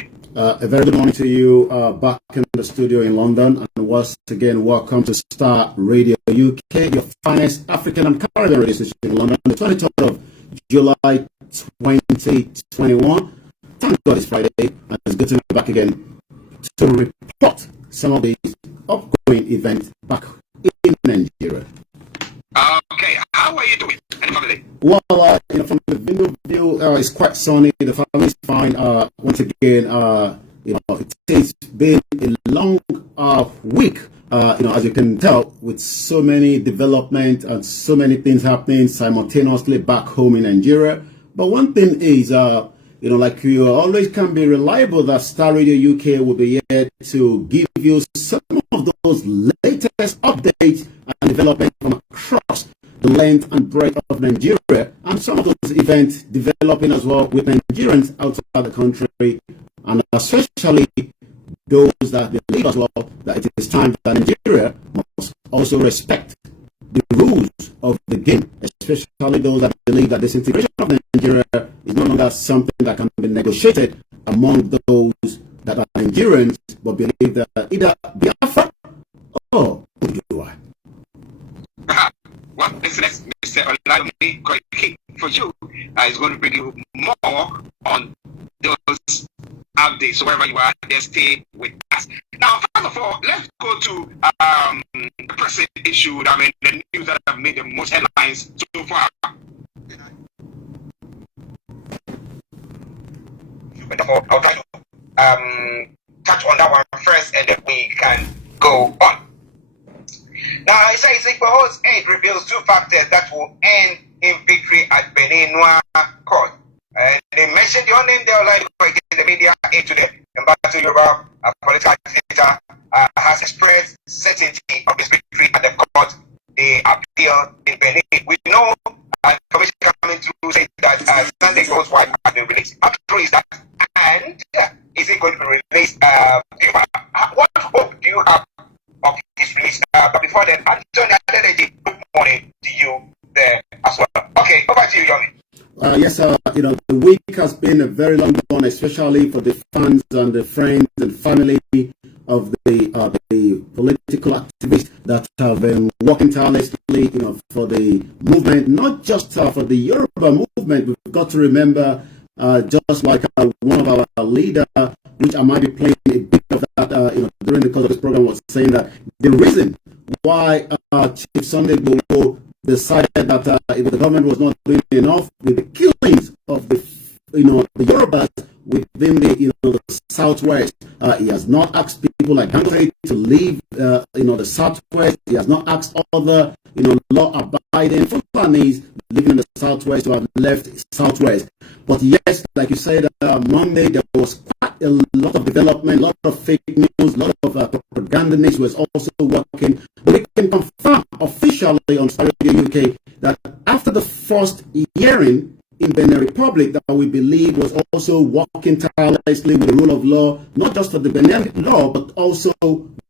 morning. A very good morning to you, back in the studio in London, and once again, welcome to Star Radio UK, your finest African and Caribbean radio station in London, the 23rd of July 2021. Thank God it's Friday, and it's good to be back again to report some of these upcoming events back in Nigeria. Okay, how are you doing? Any family? Well, from the window view, it's quite sunny. The family is fine. Once again, it's been a long week. As you can tell, with so many development and so many things happening simultaneously back home in Nigeria. But one thing is, like you always can be reliable that Star Radio UK will be here to give you some of those latest updates and development from across the length and breadth of Nigeria, and some of those events developing as well with Nigerians outside the country, and especially those that believe as well that it is time that Nigeria must also respect the rules of the game, especially those that believe that disintegration of Nigeria is no longer something that can be negotiated among those that are Nigerians but believe that either Biafra or Udua. Well, listeners, Mr. Olayomi Koiki for you is going to bring you more on those updates. So wherever you are, just stay with us. Now, first of all, let's go to the pressing issue. The news that have made the most headlines so far. I'll try to touch on that one first, and then we can go on. Now, it says Igboho'S aid reveals two factors that will end in victory at Benin court. And they mentioned the only name there, like the media aid to the embassy Yoruba political dictator has expressed certainty of his victory at the court. They appeal in Benin. We know information coming through saying that Sunday Igboho'S wife has been released. How true is that? And is it going to be released? What hope do you have of his release? But before then, Anthony Adeleke, good morning to you there as well. Okay, over to you, Yomi. Yes, the week has been a very long one, especially for the fans and the friends and family of the political activists that have been working tirelessly, for the movement, not just for the Yoruba movement. We've got to remember, just like one of our leaders, which I might be playing a bit of that, during the course of this program, was saying that the reason why Chief Sunday Igboho decided that if the government was not doing enough with the killings of the Yorubas within the southwest, he has not asked people like Dangote to leave the southwest. He has not asked other law-abiding Fulanis living in the southwest to have left southwest. But yes, like you said, Monday there was quite a lot of development, a lot of fake news, a lot of propagandists was also working. We can confirm officially on Star Radio UK that after the first hearing in Benin Republic, that we believe was also working tirelessly with the rule of law, not just for the Benin law, but also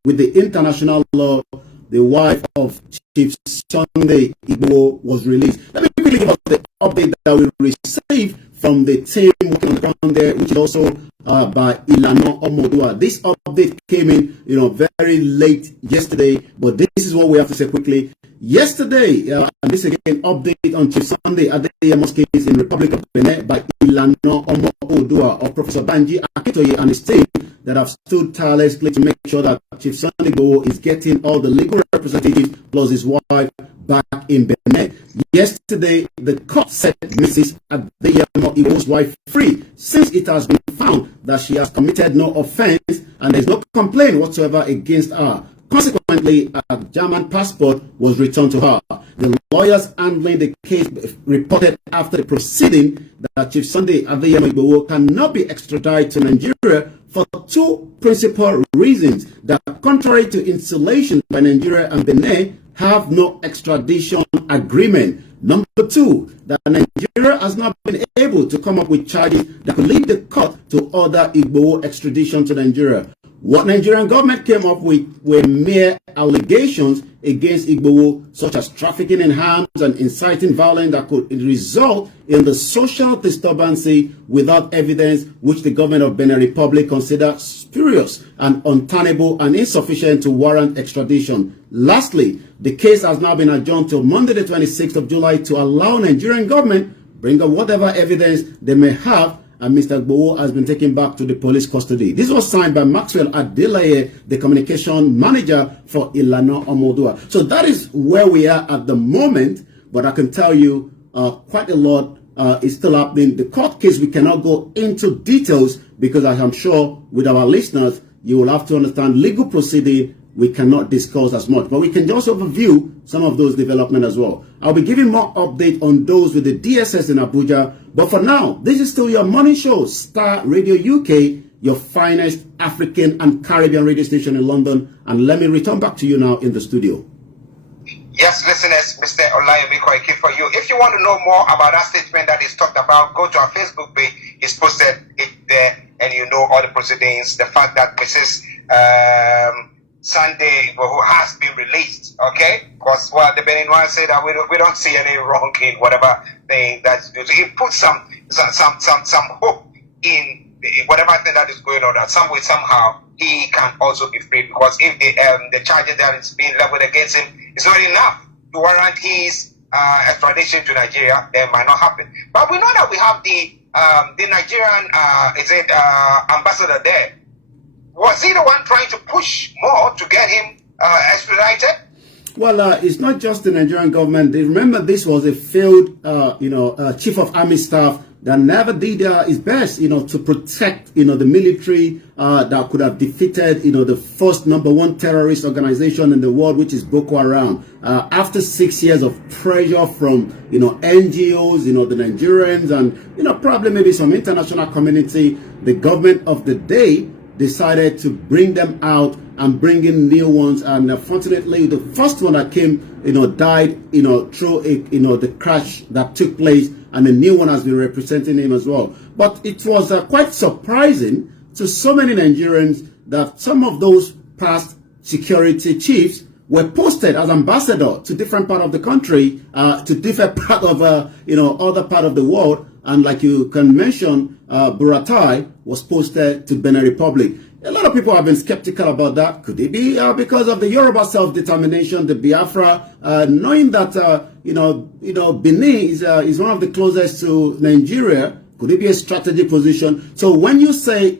with the international law, the wife of Chief Sunday Igboho was released. Let me quickly give us the update that we received from the team working on the ground there, which is also by Ilana Omodua. This update came in, very late yesterday, but this is what we have to say quickly. Yesterday, and this again update on Chief Sunday Adeyemo's case in Republic of Benin by Ilana Omodua of Professor Banji Akintoye and his team that have stood tirelessly to make sure that Chief Sunday Igboho is getting all the legal representatives plus his wife back in Benin. Yesterday, the court set Mrs. Igboho's wife free since it has been found that she has committed no offense and there is no complaint whatsoever against her. Consequently, a German passport was returned to her. The lawyers handling the case reported after the proceeding that Chief Sunday Igboho cannot be extradited to Nigeria for two principal reasons: that contrary to insulation by Nigeria and Benin, have no extradition agreement. Number two, that Nigeria has not been able to come up with charges that could lead the court to order Igboho extradition to Nigeria. What Nigerian government came up with were mere allegations against Igboho, such as trafficking in arms and inciting violence that could result in the social disturbance without evidence, which the government of Benin Republic considered spurious and untenable and insufficient to warrant extradition. Lastly, the case has now been adjourned till Monday the 26th of July to allow Nigerian government bring up whatever evidence they may have, and Mr. Igboho has been taken back to the police custody. This was signed by Maxwell Adeleye, the communication manager for Ilana Omodua. So that is where we are at the moment, but I can tell you quite a lot is still happening. The court case, we cannot go into details because, as I'm sure with our listeners, you will have to understand legal proceeding. We cannot discuss as much, but we can just overview some of those developments as well. I'll be giving more update on those with the DSS in Abuja. But for now, this is still your morning show, Star Radio UK, your finest African and Caribbean radio station in London. And let me return back to you now in the studio. Yes, listeners, Mr. Olayomi Koiki for you. If you want to know more about that statement that is talked about, go to our Facebook page. It's posted it there, and you know all the proceedings. The fact that Mrs. Sunday Igboho has been released, okay? Because the Beninois say that we don't see any wrong in whatever thing that's due. So he put some hope in whatever thing that is going on, that some way somehow he can also be free, because if the charges that is being leveled against him is not enough to warrant his extradition to Nigeria, then might not happen. But we know that we have the Nigerian ambassador there. Was he the one trying to push more to get him extradited? Well, it's not just the Nigerian government. Remember, this was a failed, chief of army staff that never did his best, to protect, the military that could have defeated, the first #1 terrorist organization in the world, which is Boko Haram. After 6 years of pressure from, NGOs, the Nigerians, and, probably maybe some international community, the government of the day decided to bring them out and bring in new ones. And unfortunately, the first one that came, died, through the crash that took place, and the new one has been representing him as well. But it was quite surprising to so many Nigerians that some of those past security chiefs were posted as ambassador to different part of the country, to different part of, other part of the world. And like you can mention, Buratai was posted to Benin Republic. A lot of people have been skeptical about that. Could it be because of the Yoruba self-determination, the Biafra, knowing that, Benin is one of the closest to Nigeria? Could it be a strategic position? So when you say,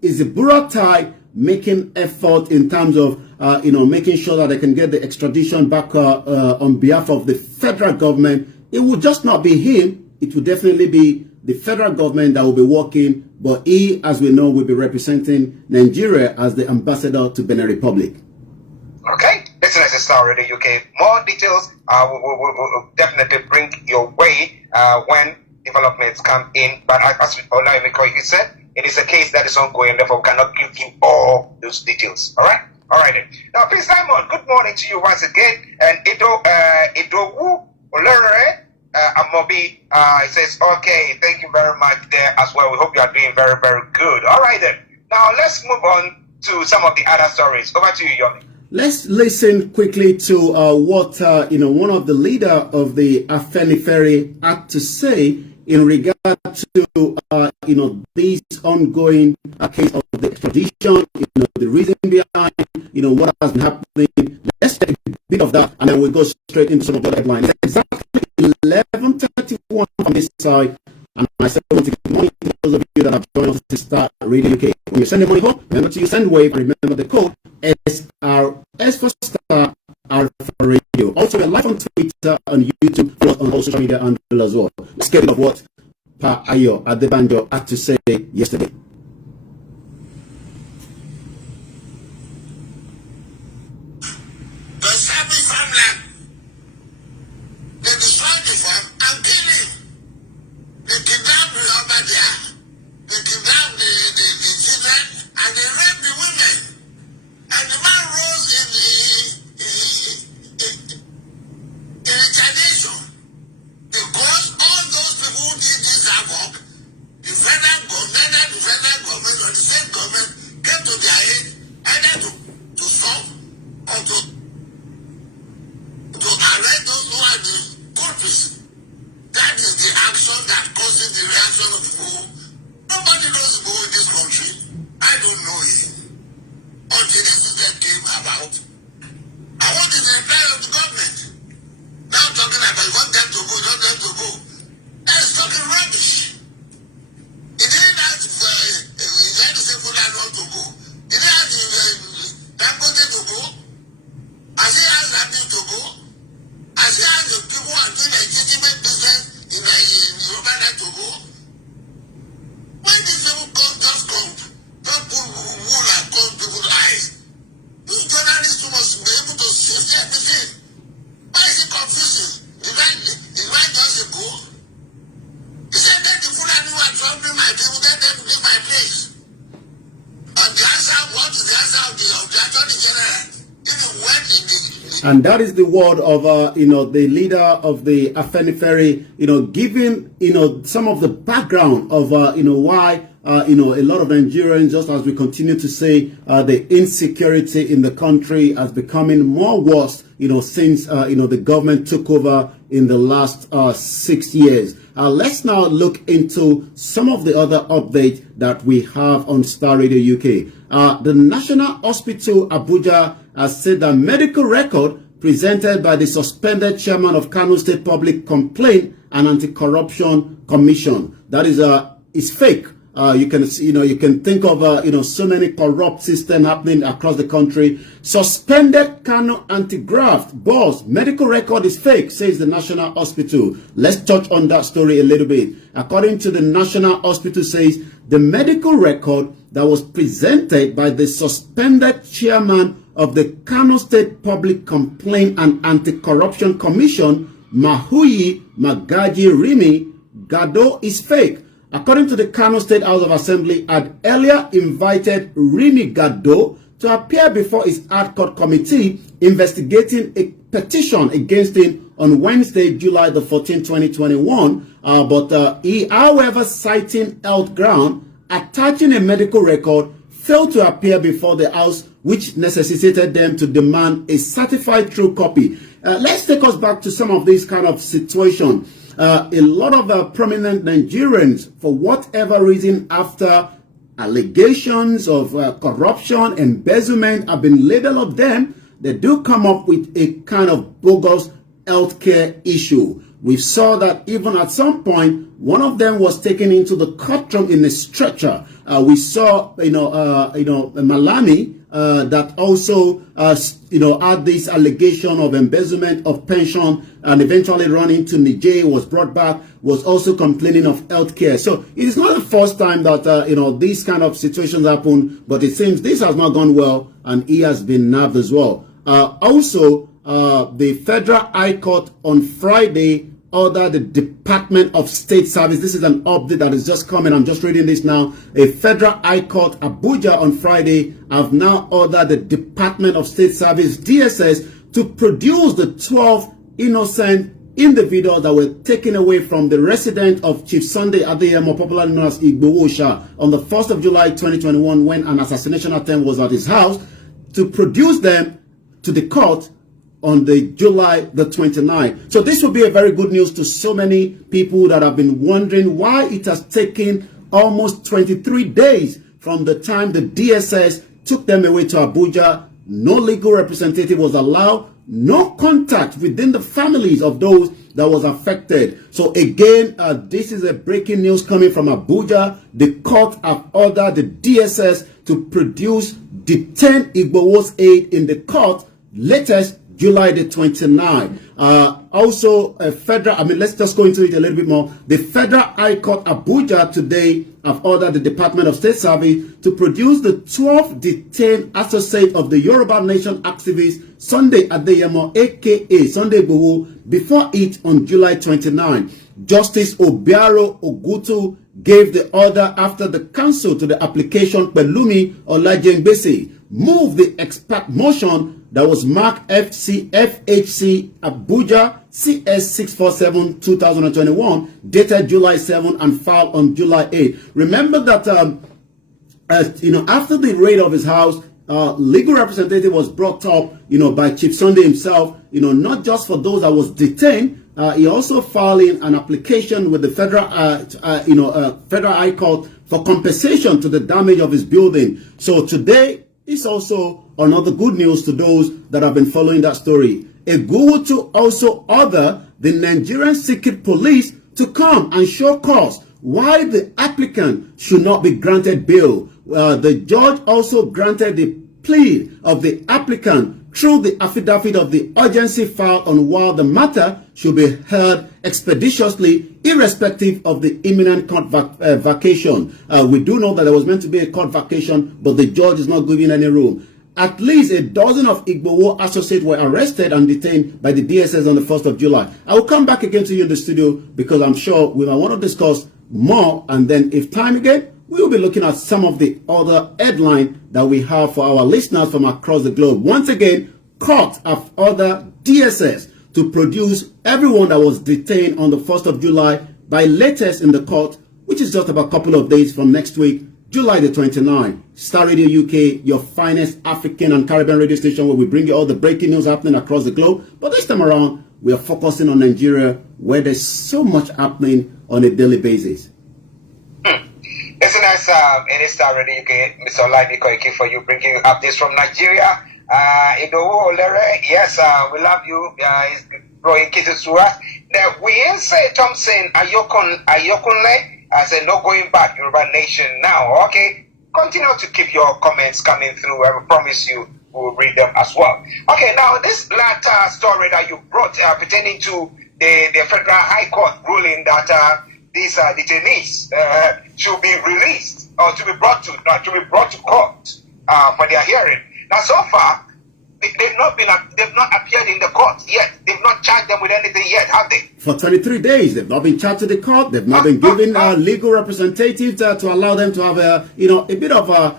is the Buratai making effort in terms of, making sure that they can get the extradition back on behalf of the federal government, it would just not be him. It will definitely be the federal government that will be working, but he, as we know, will be representing Nigeria as the ambassador to Benin Republic. Okay, listen to Star Radio UK. More details we'll definitely bring your way when developments come in. But as Olayomi Koiki said, it is a case that is ongoing, therefore we cannot give you all those details. All right? All right then. Now, Prince Simon, good morning to you once again. And Idowu Olere, Amobi, he says, okay, thank you very much there as well. We hope you are doing very, very good. All right then. Now let's move on to some of the other stories. Over to you, Yomi. Let's listen quickly to what one of the leader of the Afenifere had to say in regard to this ongoing case of the extradition. The reason behind what has been happening. Let's take a bit of that, and then we'll go straight into some of the headlines. Exactly 11:31 from this side, and I said, I want to give money to those of you that have joined us to Start Radio UK. When you send the money home, remember to use SendWave. Remember the code SRS for Star, R for Radio. Also, we're live on Twitter, on YouTube, plus on all social media handles as well. Let's get rid of what Pa Ayo Adebanjo had to say yesterday. Because all those people who did this havoc, the federal government, the federal until this incident came about. I wanted the reply of the government. Now talking about you want them to go, you want them to go. That is talking rubbish. He didn't ask for, he tried to say Fulani want to go. He didn't ask Dangote to go. Has he asked Rabi to go? Has he asked the people who are doing legitimate business in Yoruba to go? When these people just come, don't put wool and come people's eyes. You journalists must be able to see everything. Why is it confusing? The right just a go. He said that the Fulani who are troubling my people, let them leave my place. And the answer, what is the answer of the Attorney General? Even when in the and that is the word of, the leader of the Afenifere, giving, some of the background of, why, a lot of Nigerians, just as we continue to say, the insecurity in the country has becoming more worse, since, the government took over in the last 6 years. Let's now look into some of the other updates that we have on Star Radio UK. The National Hospital Abuja has said that medical record presented by the suspended chairman of Kano State Public Complaint and Anti-Corruption Commission, that is fake. You can think of, so many corrupt systems happening across the country. Suspended Kano anti-graft boss medical record is fake, says the National Hospital. Let's touch on that story a little bit. According to the National Hospital, says the medical record that was presented by the suspended chairman of the Kano State Public Complaint and Anti-Corruption Commission, Mahuyi Magaji Rimi Gado, is fake. According to the Kano State House of Assembly, had earlier invited Rimi Gado to appear before his ad court committee investigating a petition against him on Wednesday, July the 14th, 2021. But he, however, citing health ground, attaching a medical record, failed to appear before the House, which necessitated them to demand a certified true copy. Let's take us back to some of these kind of situations. A lot of prominent Nigerians, for whatever reason, after allegations of corruption, embezzlement have been labeled of them, they do come up with a kind of bogus healthcare issue. We saw that even at some point, one of them was taken into the courtroom in a stretcher. We saw, Malami, that also, had this allegation of embezzlement of pension and eventually run into Niger, was brought back, was also complaining of healthcare. So it is not the first time that, these kind of situations happen, but it seems this has not gone well and he has been nabbed as well. The Federal High Court on Friday ordered the Department of State Service. This is an update that is just coming. I'm just reading this now. A Federal High Court Abuja on Friday have now ordered the Department of State Service, DSS, to produce the 12 innocent individuals that were taken away from the residence of Chief Sunday Adeyemo, popularly known as Igboho'S, on the 1st of July 2021 when an assassination attempt was at his house, to produce them to the court on the July the 29th. So this will be a very good news to so many people that have been wondering why it has taken almost 23 days from the time the DSS took them away to Abuja. No legal representative was allowed, no contact within the families of those that was affected. So again, this is a breaking news coming from Abuja. The court have ordered the DSS to produce detained Igboho'S aid in the court latest July the 29th. Also, let's just go into it a little bit more. The Federal High Court Abuja today have ordered the Department of State Service to produce the 12 detained associates of the Yoruba Nation activist Sunday Adeyemo, aka Sunday Igboho, before it on July 29. Justice Obiaro Ogutu gave the order after the counsel to the application Pelumi Olajengbese moved the expert motion that was marked FHC Abuja CS 647-2021, dated July 7 and filed on July 8. Remember that, after the raid of his house, legal representative was brought up, by Chief Sunday himself, not just for those that was detained. He also filed in an application with the Federal High Court for compensation to the damage of his building. So today, is also another good news to those that have been following that story. Igboho to also order the Nigerian Secret Police to come and show cause why the applicant should not be granted bail. The judge also granted the plea of the applicant through the affidavit of the urgency filed on why the matter should be heard expeditiously, irrespective of the imminent court vacation. We do know that there was meant to be a court vacation, but the judge is not giving any room. At least a dozen of Igboho associates were arrested and detained by the DSS on the 1st of July. I will come back again to you in the studio because I'm sure we might want to discuss more, and then if time again, we will be looking at some of the other headlines that we have for our listeners from across the globe. Once again, court have ordered DSS to produce everyone that was detained on the 1st of July by latest in the court, which is just about a couple of days from next week, July the 29th. Star Radio UK, your finest African and Caribbean radio station, where we bring you all the breaking news happening across the globe. But this time around, we are focusing on Nigeria, where there's so much happening on a daily basis. Listeners, it is Star Radio UK, Mr. Olabi Koiki, for you, bringing you updates from Nigeria. Yes, we love you. It's growing kisses to us. We say Thompson Ayokunle. I said, no going back, Yoruba Nation now. Okay, continue to keep your comments coming through. I will promise you we'll read them as well. Okay, now this latter story that you brought pertaining to the Federal High Court ruling that these detainees should be released or to be brought to court for their hearing. Now, so far, they've not appeared in the court yet. They've not charged them with anything yet, have they? For 23 days, they've not been charged to the court. They've not been given legal representatives to allow them to have a bit of a,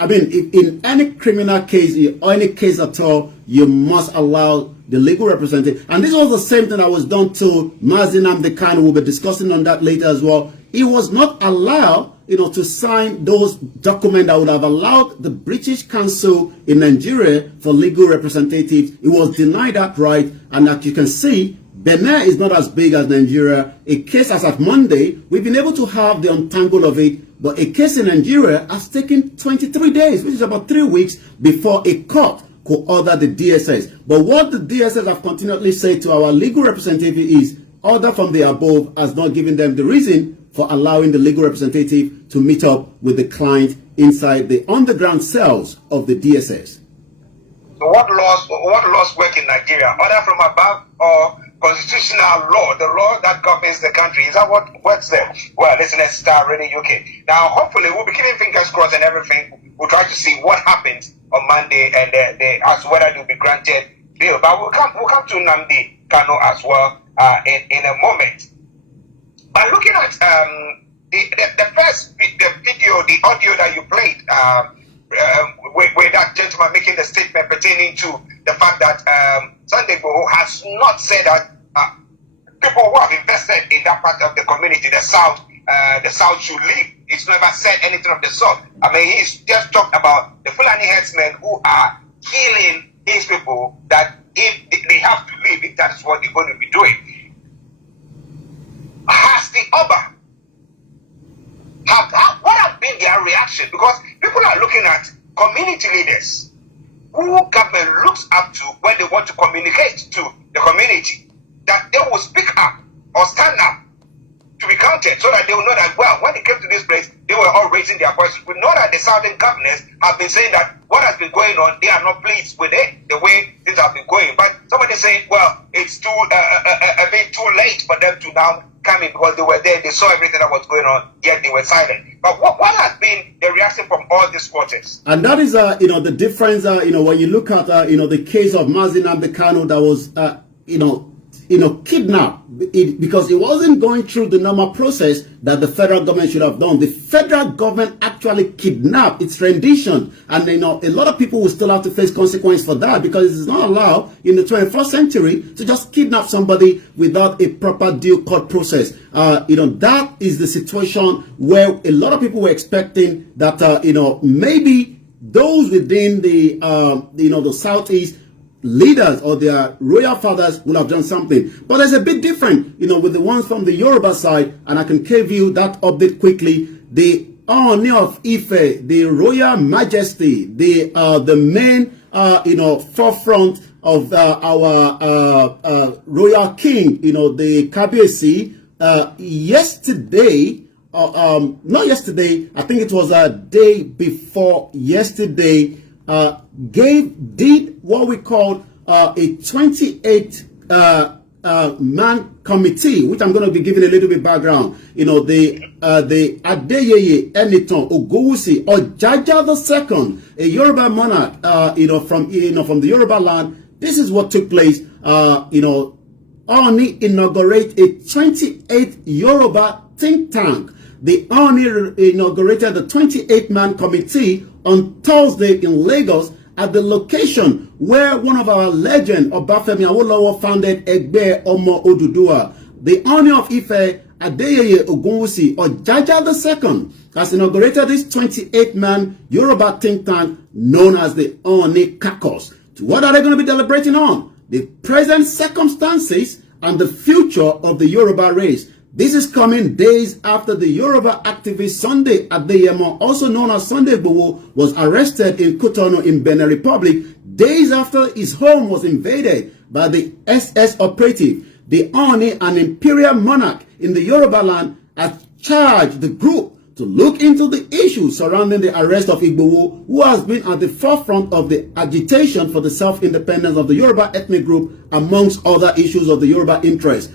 I mean, in any criminal case or any case at all, you must allow the legal representative. And this was the same thing that was done to Mazi Nnamdi Kanu. We'll be discussing on that later as well. He was not allowed, to sign those documents that would have allowed the British Council in Nigeria for legal representatives. He was denied that right. And as you can see, Benin is not as big as Nigeria. A case as of Monday, we've been able to have the untangle of it. But a case in Nigeria has taken 23 days, which is about 3 weeks before a court could order the DSS. But what the DSS have continually said to our legal representative is, order from the above has not given them the reason for allowing the legal representative to meet up with the client inside the underground cells of the DSS. So what laws work in Nigeria? Order from above or constitutional law, the law that governs the country? Is that what works there? Well, listen, let's start Radio UK. Now, hopefully, we'll be keeping fingers crossed and everything. We'll try to see what happens on Monday and as whether they'll be granted bail. But we'll come to Nnamdi Kanu as well in a moment. But looking at the first video, the audio that you played, with that gentleman making the statement pertaining to the fact that Sunday Igboho has not said that people who have invested in that part of the community, the South should leave. He's never said anything of the sort. I mean, he's just talked about the Fulani herdsmen who are killing his people, that if they have to leave, if that's what they're going to be doing. Has the Oba, what have been their reaction? Because people are looking at community leaders who government looks up to when they want to communicate to the community, that they will speak up or stand up to be counted, so that they will know that, well, when they came to this place, they were all raising their voices. We know that the southern governors have been saying that what has been going on, they are not pleased with it, the way things have been going. But somebody saying, well, it's too a bit too late for them to now come in, because they were there, they saw everything that was going on, yet they were silent. But what has been the reaction from all these quarters? And that is, the difference, when you look at, the case of Mazi Nnamdi Kanu that was, kidnapped, because it wasn't going through the normal process that the federal government should have done. The federal government actually kidnapped its rendition, and a lot of people will still have to face consequences for that, because it is not allowed in the 21st century to just kidnap somebody without a proper due court process. That is the situation where a lot of people were expecting that maybe those within the Southeast leaders or their royal fathers would have done something. But there's a bit different, with the ones from the Yoruba side, and I can give you that update quickly. The Ooni of Ife, the Royal Majesty, the main forefront of our royal king, the Kabiyesi, yesterday, not yesterday, I think it was a day before yesterday, did what we called a 28 man committee, which I'm going to be giving a little bit background. The Adeyeye Enitan Ogunwusi Ojaja II, a Yoruba monarch, from the Yoruba land. This is what took place. Oni inaugurate a 28 Yoruba think tank. The Oni inaugurated the 28-man committee on Thursday in Lagos at the location where one of our legend, Obafemi Awolowo, founded Egbe Omo Oduduwa. The Oni of Ife, Adeyeye Ogunwusi Ojaja II, has inaugurated this 28-man Yoruba think tank known as the Oni Caucus. What are they going to be deliberating on? The present circumstances and the future of the Yoruba race. This is coming days after the Yoruba activist Sunday Adeyemo, also known as Sunday Igboho, was arrested in Cotonou in Benin Republic, days after his home was invaded by the SS operative. The Oni, an imperial monarch in the Yoruba land, has charged the group to look into the issues surrounding the arrest of Igboho, who has been at the forefront of the agitation for the self-independence of the Yoruba ethnic group, amongst other issues of the Yoruba interest.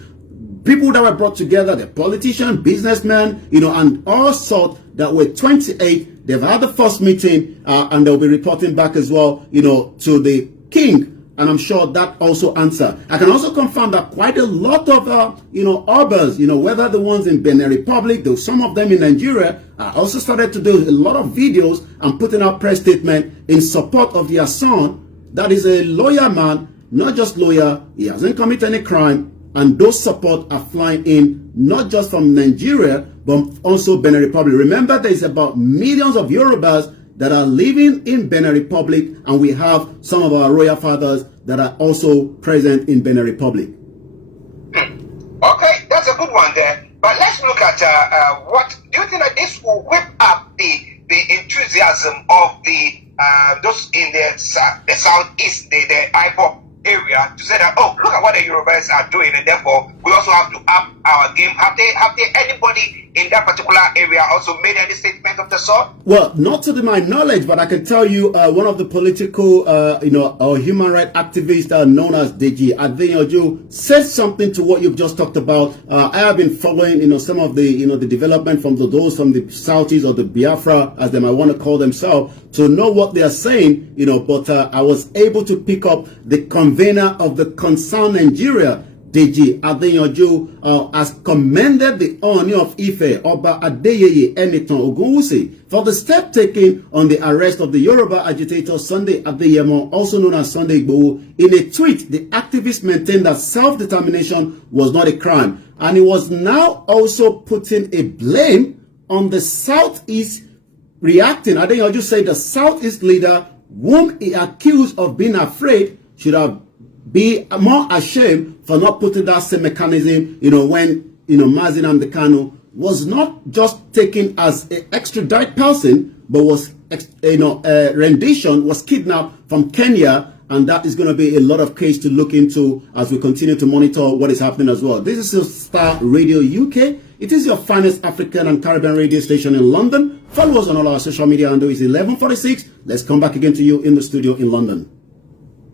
People that were brought together, the politicians, businessmen, and all sorts that were 28. They've had the first meeting, and they'll be reporting back as well, to the king. And I'm sure that also answer. I can also confirm that quite a lot of, Obas, whether the ones in Benin Republic, though some of them in Nigeria, also started to do a lot of videos and putting out press statement in support of their son. That is a lawyer man, not just lawyer. He hasn't committed any crime. And those support are flying in, not just from Nigeria, but also Benin Republic. Remember, there is about millions of Yorubas that are living in Benin Republic, and we have some of our royal fathers that are also present in Benin Republic. Okay, that's a good one there. But let's look at what do you think that this will whip up the enthusiasm of the those in the southeast, the IPOP area, to say that, oh, look at what the Yorubas are doing, and therefore we also have to up our game. Have they anybody in that particular area also made any statement of the sort? Well, not to my knowledge, but I can tell you one of the political or human rights activists known as Deji Adeyanju said something to what you've just talked about. I have been following some of the the development from those from the Southeast, or the Biafra as they might want to call themselves, to know what they are saying, but I was able to pick up the convener of the Concern Nigeria, Deji Adeyanju, has commended the Ooni of Ife, Oba Adeyeye Enitan Ogunwusi, for the step taken on the arrest of the Yoruba agitator Sunday Adeyemo, also known as Sunday Igboho. In a tweet, the activist maintained that self-determination was not a crime, and he was now also putting a blame on the Southeast reacting. Adeyanju said the Southeast leader, whom he accused of being afraid, should have be more ashamed for not putting that same mechanism, when, Mazi Nnamdi Kanu was not just taken as an extradited person, but was, rendition, was kidnapped from Kenya, and that is going to be a lot of case to look into as we continue to monitor what is happening as well. This is Star Radio UK. It is your finest African and Caribbean radio station in London. Follow us on all our social media, and it's 11:46. Let's come back again to you in the studio in London.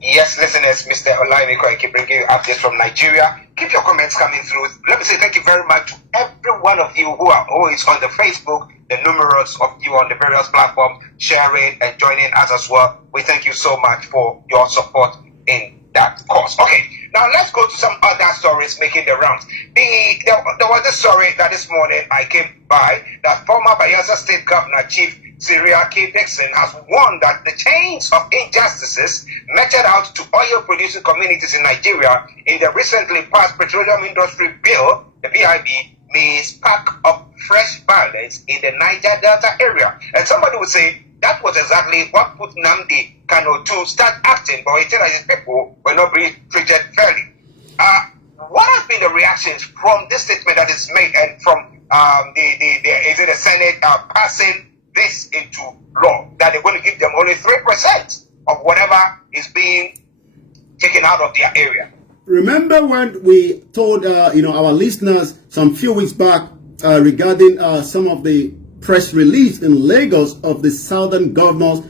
Yes, listeners, Mr. Olaimi Koiki bringing you updates from Nigeria. Keep your comments coming through. Let me say thank you very much to every one of you who are always on the Facebook, the numerous of you on the various platforms, sharing and joining us as well. We thank you so much for your support in that cause. Okay, now let's go to some other stories making the rounds. There was a story that this morning I came by that former Bayelsa State Governor Chief Syria K. Dixon has warned that the chains of injustices meted out to oil-producing communities in Nigeria in the recently passed Petroleum Industry Bill, the PIB, may spark up fresh violence in the Niger Delta area. And somebody would say that was exactly what put Nnamdi Kanu to start acting, but he said that his people were not being treated fairly. What has been the reactions from this statement that is made and from is it the Senate passing this into law, that they're going to give them only 3% of whatever is being taken out of their area. Remember when we told our listeners some few weeks back regarding some of the press release in Lagos of the southern governors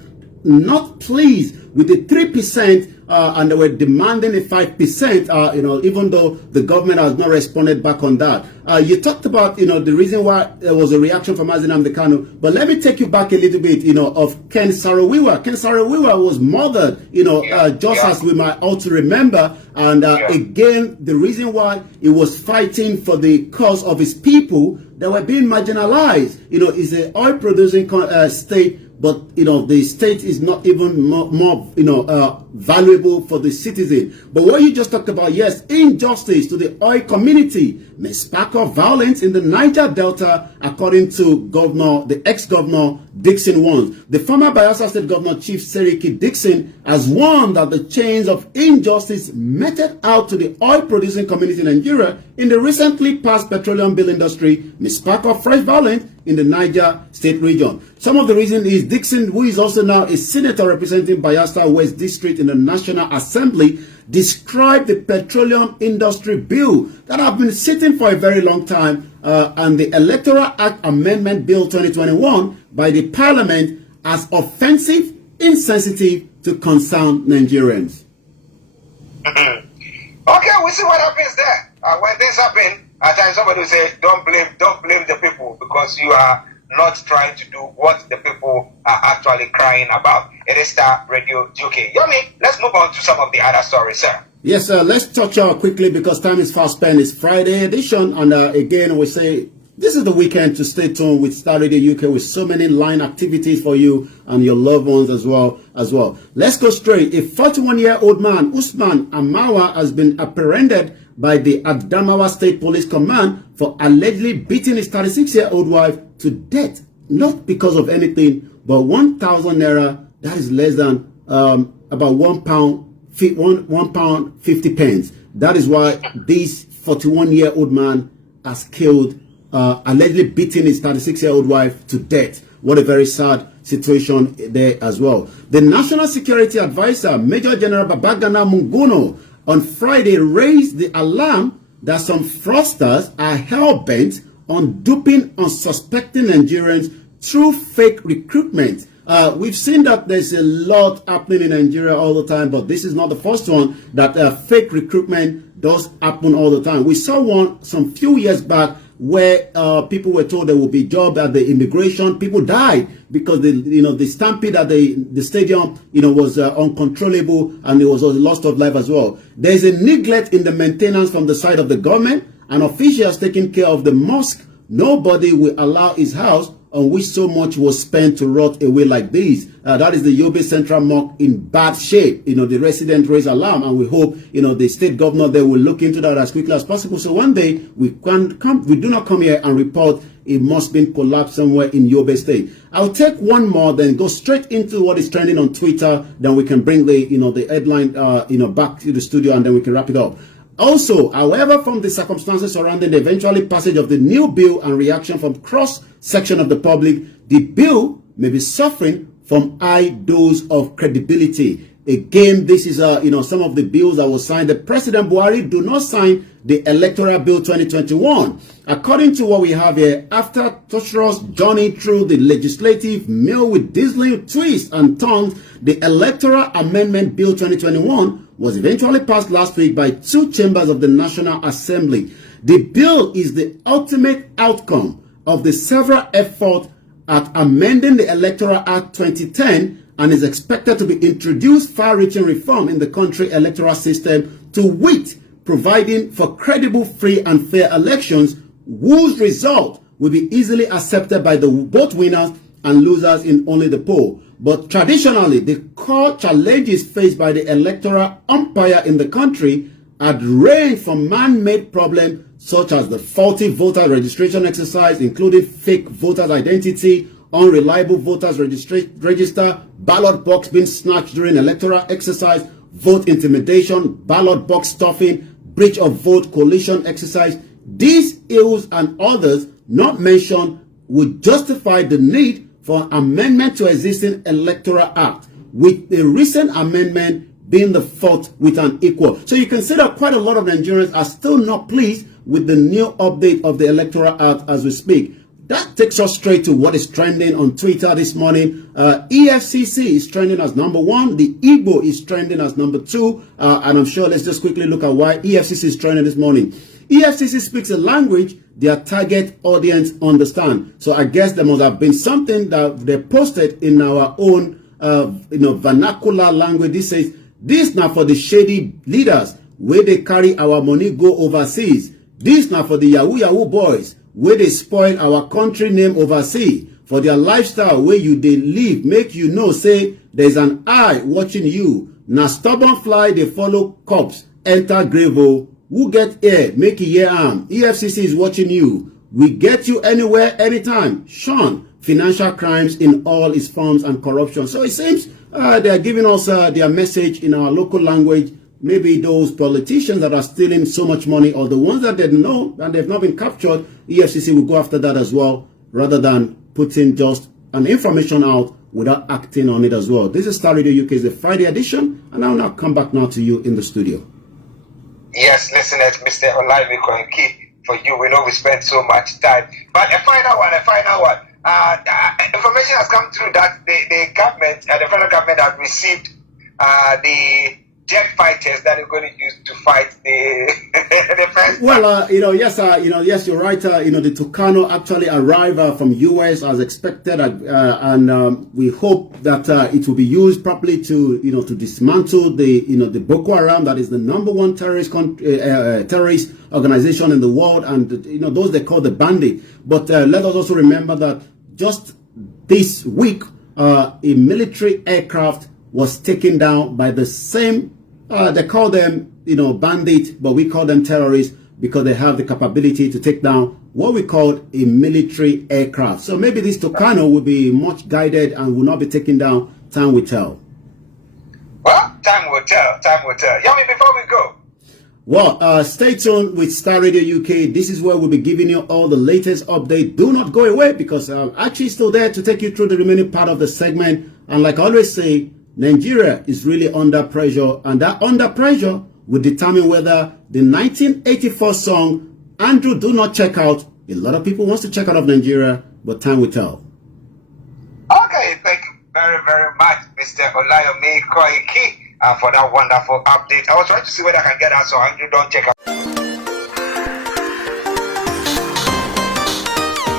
not pleased with the 3%, and they were demanding a 5%, even though the government has not responded back on that. You talked about, the reason why there was a reaction from Nnamdi Kanu, but let me take you back a little bit, of Ken Saro-Wiwa. Ken Saro-Wiwa was murdered, as we might also remember, and again, the reason why he was fighting for the cause of his people that were being marginalized, is an oil-producing state. But, the state is not even more valuable for the citizen. But what you just talked about, yes, injustice to the oil community may spark off violence in the Niger Delta, according to the ex-governor Dixon warns. The former Bayelsa State Governor Chief Seriki Dixon has warned that the chains of injustice meted out to the oil-producing community in Nigeria in the recently passed petroleum bill industry may spark off fresh violence in the Niger State region. Some of the reason is Dixon, who is also now a senator representing Bayelsa West District in the National Assembly, described the petroleum industry bill that have been sitting for a very long time and the Electoral Act Amendment Bill 2021 by the Parliament as offensive, insensitive to concerned Nigerians. Okay, we'll see what happens there. When things happen, at times somebody will say, don't blame the people because you are not trying to do what the people are actually crying about. It is Star Radio UK. Yomi, let's move on to some of the other stories, sir. Yes, sir. Let's touch on quickly because time is fast spent. It's Friday edition. And again, we say this is the weekend to stay tuned with Star Radio UK with so many line activities for you and your loved ones as well. Let's go straight. A 41-year-old man, Usman Amawa, has been apprehended by the Adamawa State Police Command for allegedly beating his 36-year-old wife to death, not because of anything, but 1,000 naira, that is less than about £1 pound 50 pence. That is why this 41-year-old man has killed, allegedly beating his 36-year-old wife to death. What a very sad situation there as well. The National Security Advisor, Major General Babagana Munguno, on Friday raised the alarm that some fraudsters are hell-bent on duping unsuspecting Nigerians through fake recruitment. We've seen that there's a lot happening in Nigeria all the time, but this is not the first one that fake recruitment does happen all the time. We saw one some few years back where people were told there would be job at the immigration. People died because the stampede at the stadium was uncontrollable, and there was a loss of life as well. There's a neglect in the maintenance from the side of the government and officials taking care of the mosque. Nobody will allow his house on which so much was spent to rot away like this. That is the Yobe Central Mosque in bad shape. The resident raised alarm, and we hope, the state governor there will look into that as quickly as possible. So one day we do not come here and report it must be collapsed somewhere in Yobe State. I'll take one more, then go straight into what is trending on Twitter. Then we can bring the headline, back to the studio, and then we can wrap it up. Also, however, from the circumstances surrounding the eventual passage of the new bill and reaction from cross-section of the public, the bill may be suffering from high dose of credibility. Again, this is some of the bills that were signed. The President Buhari do not sign the Electoral Bill 2021. According to what we have here, after torturous journey through the legislative mill with dazzling twists and turns, the Electoral Amendment Bill 2021 was eventually passed last week by two chambers of the National Assembly. The bill is the ultimate outcome of the several efforts at amending the Electoral Act 2010 and is expected to be introduced far-reaching reform in the country electoral system, to wit, providing for credible, free and fair elections whose result will be easily accepted by both winners and losers in only the poll. But traditionally, the core challenges faced by the electoral umpire in the country had ranged from man-made problems such as the faulty voter registration exercise, including fake voters' identity, unreliable voters register, ballot box being snatched during electoral exercise, vote intimidation, ballot box stuffing, breach of vote coalition exercise, these ills and others not mentioned would justify the need for amendment to existing electoral act, with the recent amendment being the fourth with an equal. So you can see that quite a lot of Nigerians are still not pleased with the new update of the electoral act as we speak. That takes us straight to what is trending on Twitter this morning. EFCC is trending as number 1. The Igbo is trending as number 2. And I'm sure let's just quickly look at why EFCC is trending this morning. EFCC speaks a language their target audience understand. So I guess there must have been something that they posted in our own vernacular language. This says, this now for the shady leaders where they carry our money go overseas. This now for the Yahoo boys where they spoil our country name overseas. For their lifestyle where you they live, make you know, say, there's an eye watching you. Now stubborn fly, they follow cops, enter grave. Who get air, make a year arm. EFCC is watching you. We get you anywhere, anytime. Sean, financial crimes in all its forms and corruption. So it seems they are giving us their message in our local language. Maybe those politicians that are stealing so much money, or the ones that they know and they've not been captured, EFCC will go after that as well, rather than putting just an information out without acting on it as well. This is Star Radio UK's the Friday edition, and I'll now come back now to you in the studio. Yes, listeners, Mr. Olaimi Koiki, for you, we know we spend so much time. But a final one. Information has come through that the government, the federal government, has received the jet fighters that are going to use to fight the first. Well, yes, you're right. The Tucano actually arrived from US as expected, and we hope that it will be used properly to dismantle the Boko Haram, that is the #1 terrorist organization in the world, and those they call the bandit. But let us also remember that just this week, a military aircraft was taken down by the same. They call them, bandits, but we call them terrorists because they have the capability to take down what we call a military aircraft. So maybe this Tucano will be much guided and will not be taken down. Time will tell. Well, time will tell. Yami, before we go. Well, stay tuned with Star Radio UK. This is where we'll be giving you all the latest update. Do not go away because I'm actually still there to take you through the remaining part of the segment. And like I always say, Nigeria is really under pressure, and that under pressure will determine whether the 1984 song, Andrew, Do Not Check Out, a lot of people wants to check out of Nigeria, but time will tell. Okay, thank you very, very much, Mr. Olayomi Koiki, for that wonderful update. I was trying to see whether I can get that, so Andrew, don't check out.